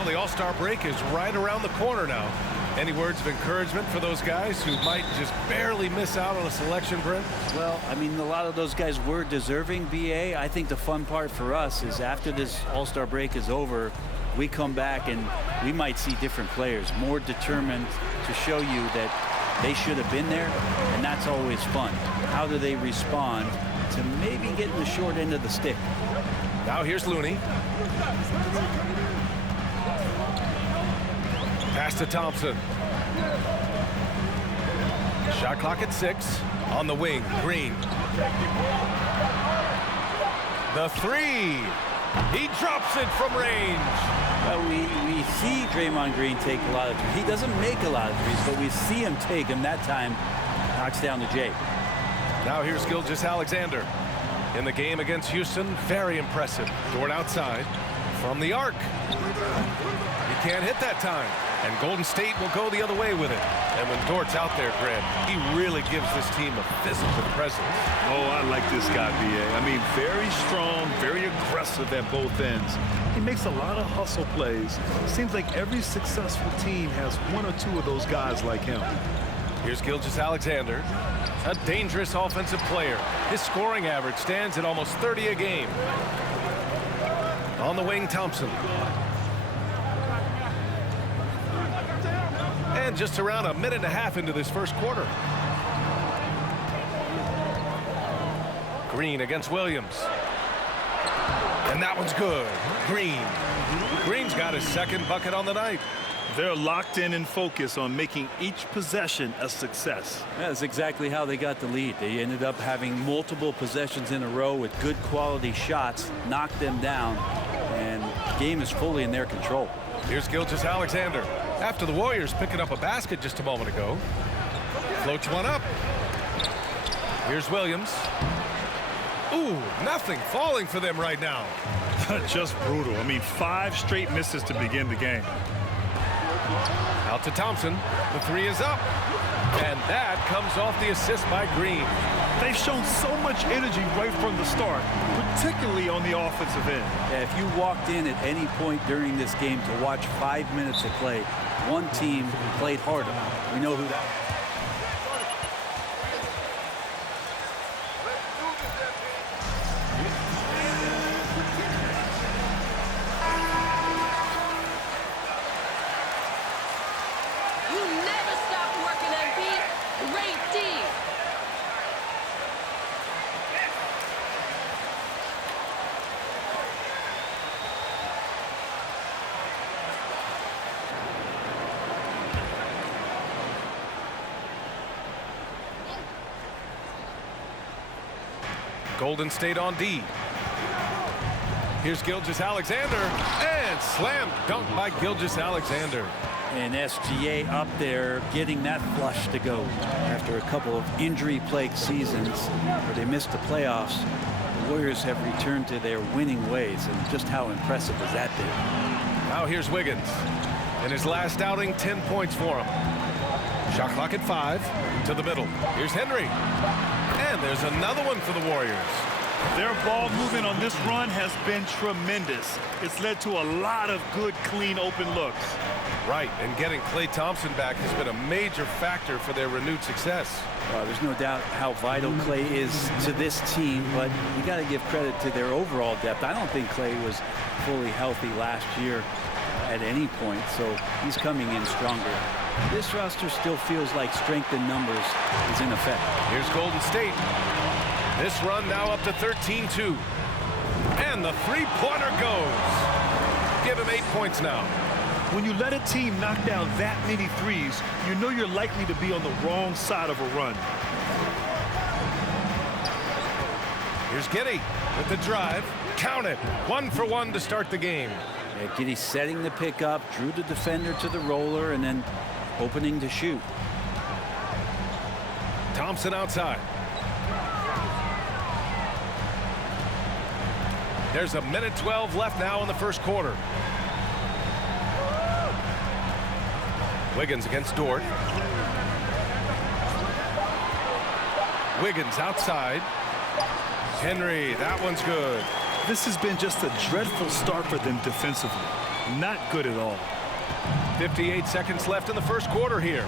Well, the All-Star break is right around the corner now. Any words of encouragement for those guys who might just barely miss out on a selection, Brent? Well, I mean, a lot of those guys were deserving, B.A. I think the fun part for us is after this All-Star break is over, we come back and we might see different players, more determined to show you that they should have been there, and that's always fun. How do they respond to maybe getting the short end of the stick? Now here's Looney. Pass to Thompson. Shot clock at 6. On the wing, Green. The three. He drops it from range. Well, we see Draymond Green take a lot of threes. He doesn't make a lot of threes, but we see him take them. That time, knocks down the J. Now here's Gilgeous-Alexander. In the game against Houston, very impressive. Dort outside from the arc. He can't hit that time. And Golden State will go the other way with it. And when Dort's out there, Grant, he really gives this team a physical presence. Oh, I like this guy, B.A. I mean, very strong, very aggressive at both ends. He makes a lot of hustle plays. Seems like every successful team has one or two of those guys like him. Here's Gilgeous-Alexander, a dangerous offensive player. His scoring average stands at almost 30 a game. On the wing, Thompson. And just around a minute and a half into this first quarter. Green against Williams. And that one's good. Green's got his second bucket on the night. They're locked in and focused on making each possession a success. That's exactly how they got the lead. They ended up having multiple possessions in a row with good quality shots, knocked them down, and the game is fully in their control. Here's Gilgeous-Alexander. After the Warriors picking up a basket just a moment ago. Floats one up. Here's Williams. Ooh, nothing falling for them right now. Just brutal. I mean, 5 straight misses to begin the game. Out to Thompson. The three is up. And that comes off the assist by Green. They've shown so much energy right from the start, particularly on the offensive end. Yeah, if you walked in at any point during this game to watch 5 minutes of play, one team played harder. We know who that is. Golden State on D. Here's Gilgeous-Alexander, and slam dunk by Gilgeous-Alexander. And SGA up there getting that flush to go after a couple of injury-plagued seasons where they missed the playoffs. The Warriors have returned to their winning ways, and just how impressive is that there? Now here's Wiggins. In his last outing, 10 points for him. Shot clock at 5 to the middle. Here's Henry. And there's another one for the Warriors. Their ball movement on this run has been tremendous. It's led to a lot of good, clean, open looks. Right, and getting Klay Thompson back has been a major factor for their renewed success. There's no doubt how vital Klay is to this team, but you got to give credit to their overall depth. I don't think Klay was fully healthy last year at any point, so he's coming in stronger. This roster still feels like strength in numbers is in effect. Here's Golden State. This run now up to 13-2. And the three-pointer goes. Give him 8 points now. When you let a team knock down that many threes, you know you're likely to be on the wrong side of a run. Here's Giddey with the drive. Count it. 1 for 1 to start the game. Yeah, Giddey setting the pick up, drew the defender to the roller, and then opening to shoot. Thompson outside. There's a minute 12 left now in the first quarter. Wiggins against Dort. Wiggins outside. Henry, that one's good. This has been just a dreadful start for them defensively. Not good at all. 58 seconds left in the first quarter here.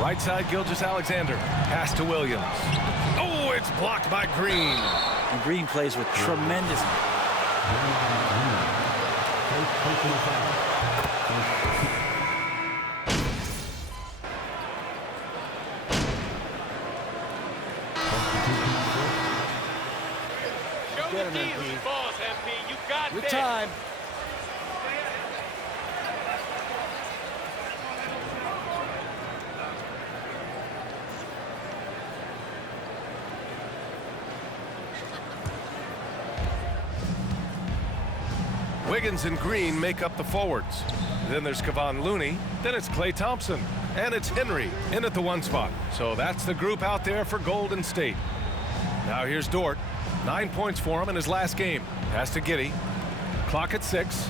Right side, Gilgeous-Alexander. Pass to Williams. Oh, it's blocked by Green. And Green plays with tremendous. Get him, MP. Balls, MP. You got Good this. time. Wiggins and Green make up the forwards. Then there's Kevon Looney. Then it's Klay Thompson. And it's Henry in at the 1 spot. So that's the group out there for Golden State. Now here's Dort. 9 points for him in his last game. Pass to Giddey. Clock at 6.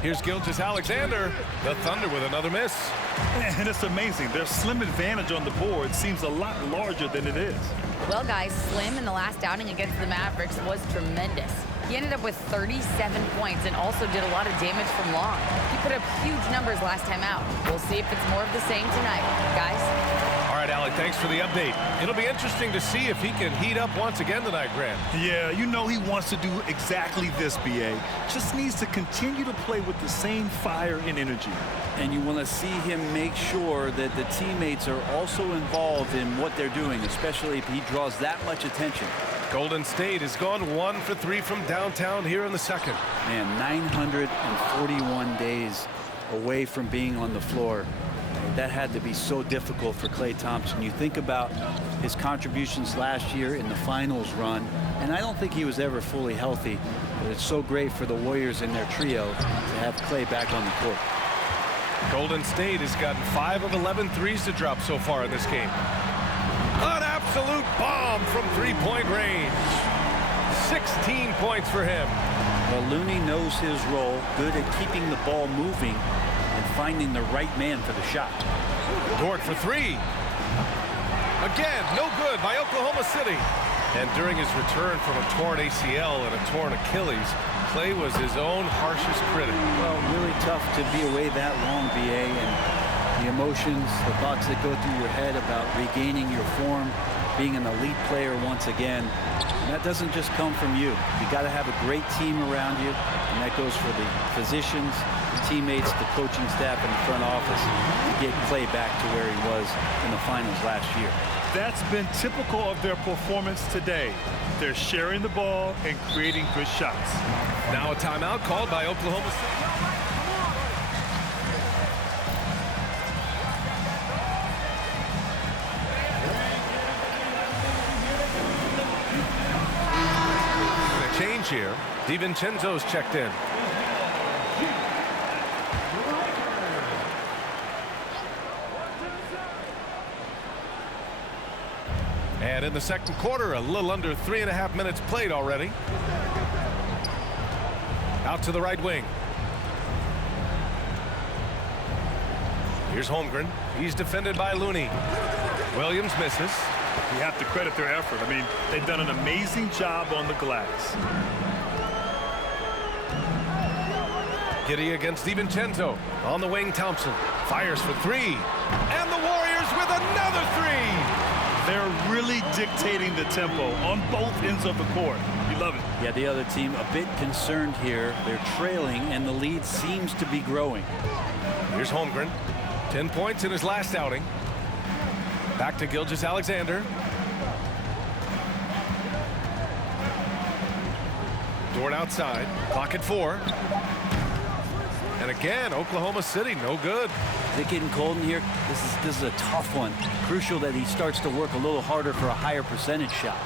Here's Gilgeous-Alexander. The Thunder with another miss. And it's amazing. Their slim advantage on the board seems a lot larger than it is. Well, guys, Slim in the last outing against the Mavericks was tremendous. He ended up with 37 points and also did a lot of damage from long. He put up huge numbers last time out. We'll see if it's more of the same tonight. Guys? All right, Alec, thanks for the update. It'll be interesting to see if he can heat up once again tonight, Grant. Yeah, you know he wants to do exactly this, BA. Just needs to continue to play with the same fire and energy. And you want to see him make sure that the teammates are also involved in what they're doing, especially if he draws that much attention. Golden State has gone 1 for 3 from downtown here in the second. Man, 941 days away from being on the floor. That had to be so difficult for Klay Thompson. You think about his contributions last year in the finals run, and I don't think he was ever fully healthy, but it's so great for the Warriors and their trio to have Klay back on the court. Golden State has gotten 5 of 11 threes to drop so far in this game. An absolute bomb from three-point range. 16 points for him. Well, Looney knows his role, good at keeping the ball moving and finding the right man for the shot. Dort for 3. Again, no good by Oklahoma City. And during his return from a torn ACL and a torn Achilles, Klay was his own harshest critic. Well, really tough to be away that long, BA, and the emotions, the thoughts that go through your head about regaining your form, being an elite player once again. And that doesn't just come from you. You got to have a great team around you, and that goes for the physicians, the teammates, the coaching staff, and the front office to get Klay back to where he was in the finals last year. That's been typical of their performance today. They're sharing the ball and creating good shots. Now a timeout called by Oklahoma City. A change here. DiVincenzo's checked in. And in the second quarter, a little under 3.5 minutes played already. Out to the right wing. Here's Holmgren. He's defended by Looney. Williams misses. You have to credit their effort. I mean, they've done an amazing job on the glass. Giddey against DiVincenzo. On the wing, Thompson fires for 3. And the Warriors with another 3. They're really dictating the tempo on both ends of the court. You love it. Yeah, the other team a bit concerned here. They're trailing, and the lead seems to be growing. Here's Holmgren. 10 points in his last outing. Back to Gilgeous-Alexander. Dort outside. Clock at 4. And again, Oklahoma City, no good. Is it getting cold in here? This is a tough one. Crucial that he starts to work a little harder for a higher percentage shot.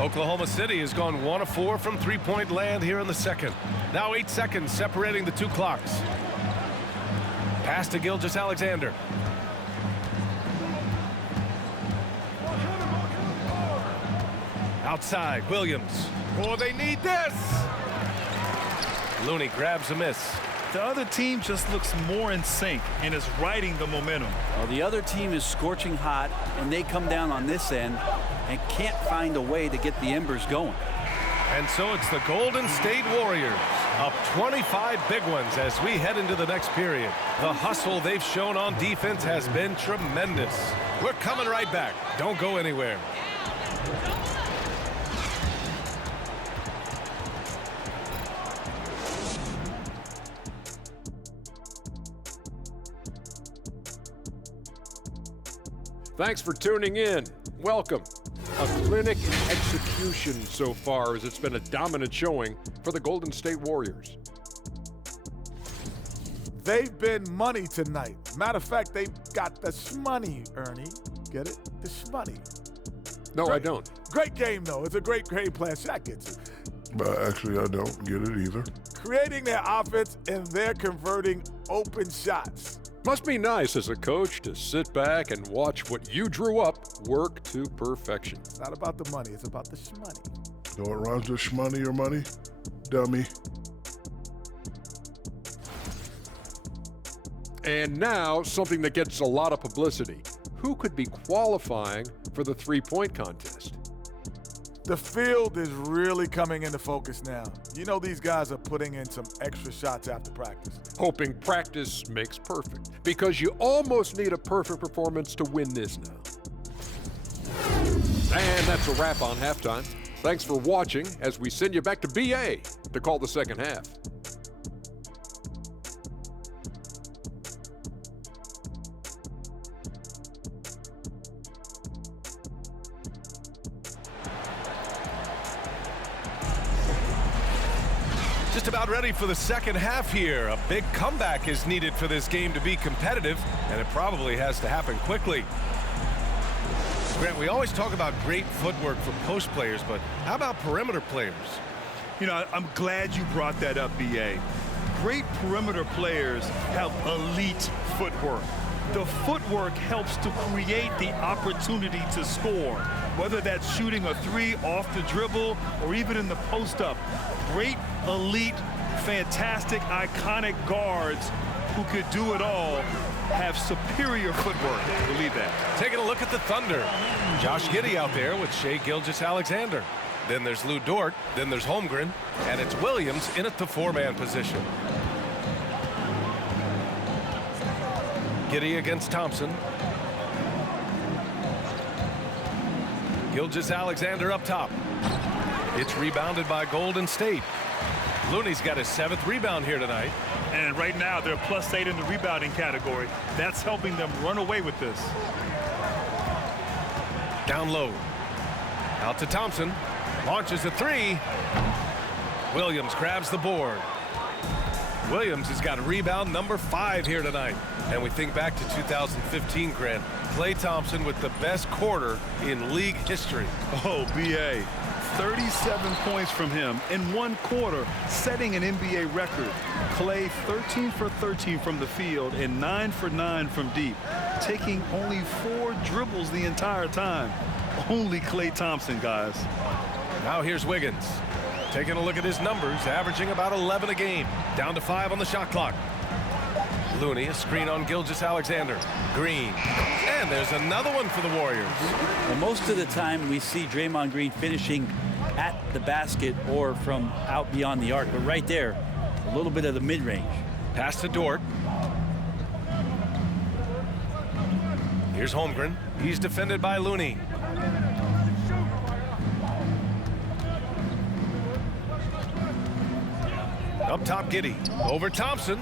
Oklahoma City has gone 1 of 4 from three-point land here in the second. Now 8 seconds separating the two clocks. Pass to Gilgeous-Alexander. Outside, Williams. Oh, they need this! Looney grabs a miss. The other team just looks more in sync and is riding the momentum. Well, the other team is scorching hot, and they come down on this end and can't find a way to get the embers going. And so it's the Golden State Warriors up 25 big ones as we head into the next period. The hustle they've shown on defense has been tremendous. We're coming right back. Don't go anywhere. Thanks for tuning in. Welcome. A clinic execution so far, as it's been a dominant showing for the Golden State Warriors. They've been money tonight. Matter of fact, they've got the shmoney, Ernie. Get it? The shmoney. No, Great. I don't. Great game, though. It's a great plan. Shaq gets it. But actually, I don't get it either. Creating their offense, and they're converting open shots. Must be nice as a coach to sit back and watch what you drew up work to perfection. It's not about the money. It's about the shmoney. So it runs to shmoney or money, dummy. And now, something that gets a lot of publicity. Who could be qualifying for the three-point contest? The field is really coming into focus now. You know these guys are putting in some extra shots after practice. Hoping practice makes perfect, because you almost need a perfect performance to win this now. And that's a wrap on halftime. Thanks for watching as we send you back to BA to call the second half. Just about ready for the second half here. A big comeback is needed for this game to be competitive, and it probably has to happen quickly. Grant, we always talk about great footwork for post players, but how about perimeter players? You know, I'm glad you brought that up, BA. Great perimeter players have elite footwork. The footwork helps to create the opportunity to score, whether that's shooting a three off the dribble or even in the post-up. Great, elite, fantastic, iconic guards who could do it all have superior footwork. Believe that. Taking a look at the Thunder. Josh Giddey out there with Shai Gilgeous-Alexander. Then there's Lou Dort. Then there's Holmgren. And it's Williams in at the four-man position. Giddey against Thompson. Gilgeous-Alexander up top. It's rebounded by Golden State. Looney's got his 7th rebound here tonight. And right now, they're +8 in the rebounding category. That's helping them run away with this. Down low. Out to Thompson. Launches a three. Williams grabs the board. Williams has got rebound number 5 here tonight. And we think back to 2015, Grant. Klay Thompson with the best quarter in league history. Oh, BA. 37 points from him in one quarter, setting an NBA record. Klay 13 for 13 from the field and 9 for 9 from deep, taking only 4 dribbles the entire time. Only Klay Thompson, guys. Now here's Wiggins. Taking a look at his numbers, averaging about 11 a game. Down to 5 on the shot clock. Looney, a screen on Gilgeous-Alexander. Green. And there's another one for the Warriors. Well, most of the time we see Draymond Green finishing at the basket or from out beyond the arc. But right there, a little bit of the mid-range. Pass to Dort. Here's Holmgren. He's defended by Looney. Up top, Giddey. Over Thompson.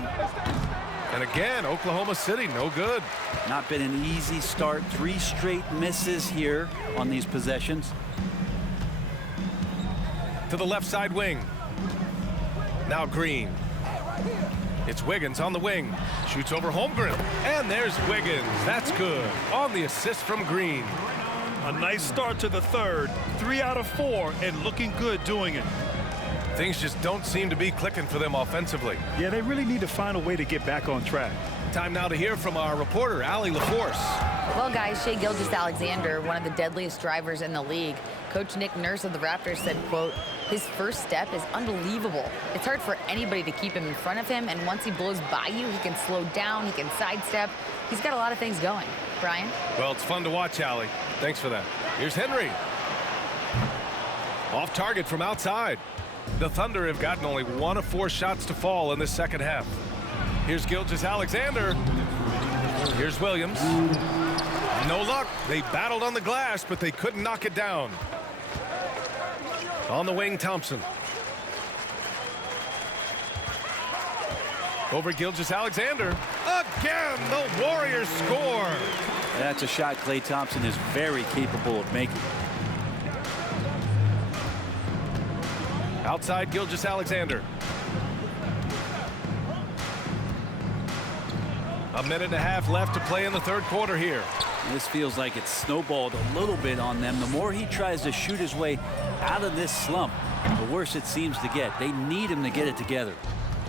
And again, Oklahoma City, no good. Not been an easy start. 3 straight misses here on these possessions. To the left side wing. Now Green. It's Wiggins on the wing. Shoots over Holmgren. And there's Wiggins. That's good. On the assist from Green. A nice start to the third. 3 out of 4 and looking good doing it. Things just don't seem to be clicking for them offensively. Yeah, they really need to find a way to get back on track. Time now to hear from our reporter, Allie LaForce. Well, guys, Shai Gilgeous-Alexander, one of the deadliest drivers in the league. Coach Nick Nurse of the Raptors said, quote, his first step is unbelievable. It's hard for anybody to keep him in front of him, and once he blows by you, he can slow down, he can sidestep. He's got a lot of things going. Brian? Well, it's fun to watch, Allie. Thanks for that. Here's Henry. Off target from outside. The Thunder have gotten only 1 of 4 shots to fall in this second half. Here's Gilgeous-Alexander. Here's Williams. No luck. They battled on the glass, but they couldn't knock it down. On the wing, Thompson. Over Gilgeous-Alexander. Again, the Warriors score. That's a shot Klay Thompson is very capable of making. Outside Gilgeous-Alexander. A minute and a half left to play in the third quarter here. This feels like it's snowballed a little bit on them. The more he tries to shoot his way out of this slump, the worse it seems to get. They need him to get it together.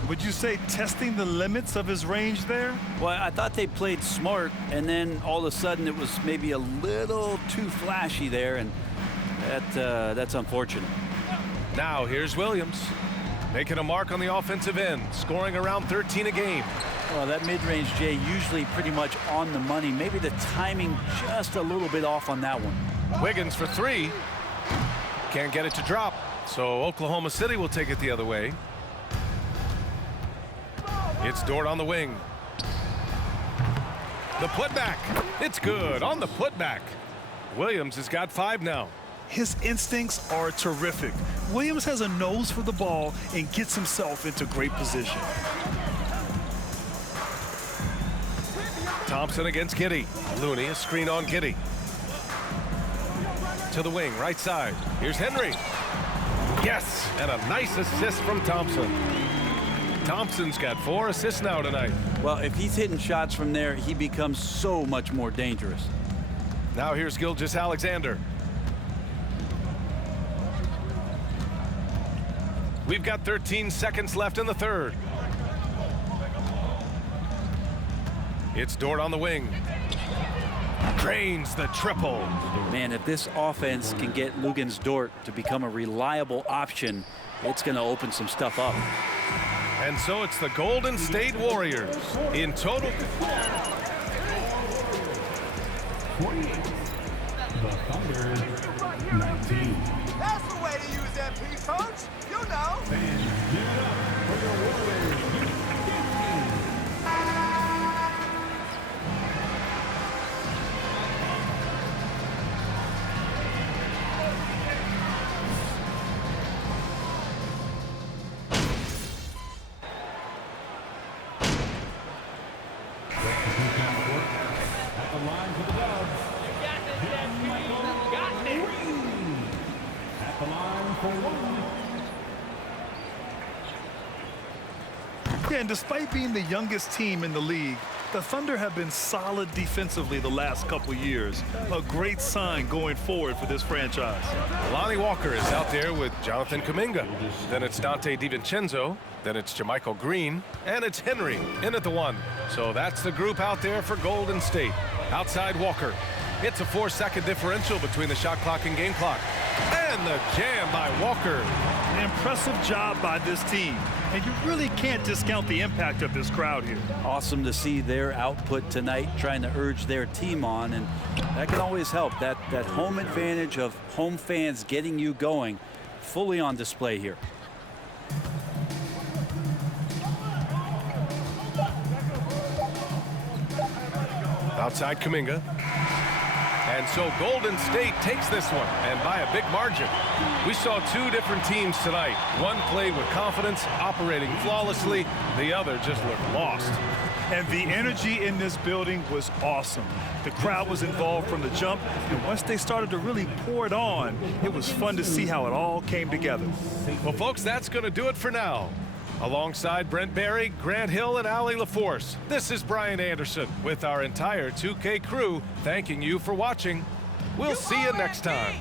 Would you say testing the limits of his range there? Well, I thought they played smart, and then all of a sudden it was maybe a little too flashy there, and that's unfortunate. Now here's Williams, making a mark on the offensive end, scoring around 13 a game. Well, that mid-range, Jay, usually pretty much on the money. Maybe the timing just a little bit off on that one. Wiggins for 3. Can't get it to drop, so Oklahoma City will take it the other way. It's Dort on the wing. The putback. It's good on the putback. Williams has got 5 now. His instincts are terrific. Williams has a nose for the ball and gets himself into great position. Thompson against Giddey. Looney, a screen on Giddey. To the wing, right side. Here's Henry. Yes, and a nice assist from Thompson. Thompson's got 4 assists now tonight. Well, if he's hitting shots from there, he becomes so much more dangerous. Now here's Gilgeous-Alexander. We've got 13 seconds left in the third. It's Dort on the wing. Drains the triple. Man, if this offense can get Luguentz Dort to become a reliable option, it's going to open some stuff up. And so it's the Golden State Warriors in total. The Thunder 19. That's the way to use that piece, coach. You know. Fans, give it up for the Warriors. At the line for the Dubs. At the line for 1. Yeah, and despite being the youngest team in the league, the Thunder have been solid defensively the last couple years. A great sign going forward for this franchise. Lonnie Walker is out there with Jonathan Kuminga. Then it's Dante DiVincenzo. Then it's Jermichael Green. And it's Henry in at the 1. So that's the group out there for Golden State. Outside Walker. It's a 4-second differential between the shot clock and game clock. And the jam by Walker. An impressive job by this team. And you really can't discount the impact of this crowd here. Awesome to see their output tonight, trying to urge their team on, and that can always help. That home advantage of home fans getting you going, fully on display here. Outside Kuminga. And so Golden State takes this one, and by a big margin. We saw 2 different teams tonight. One played with confidence, operating flawlessly. The other just looked lost. And the energy in this building was awesome. The crowd was involved from the jump, and once they started to really pour it on, it was fun to see how it all came together. Well, folks, that's going to do it for now. Alongside Brent Barry, Grant Hill, and Allie LaForce, this is Brian Anderson with our entire 2K crew thanking you for watching. We'll see you next time.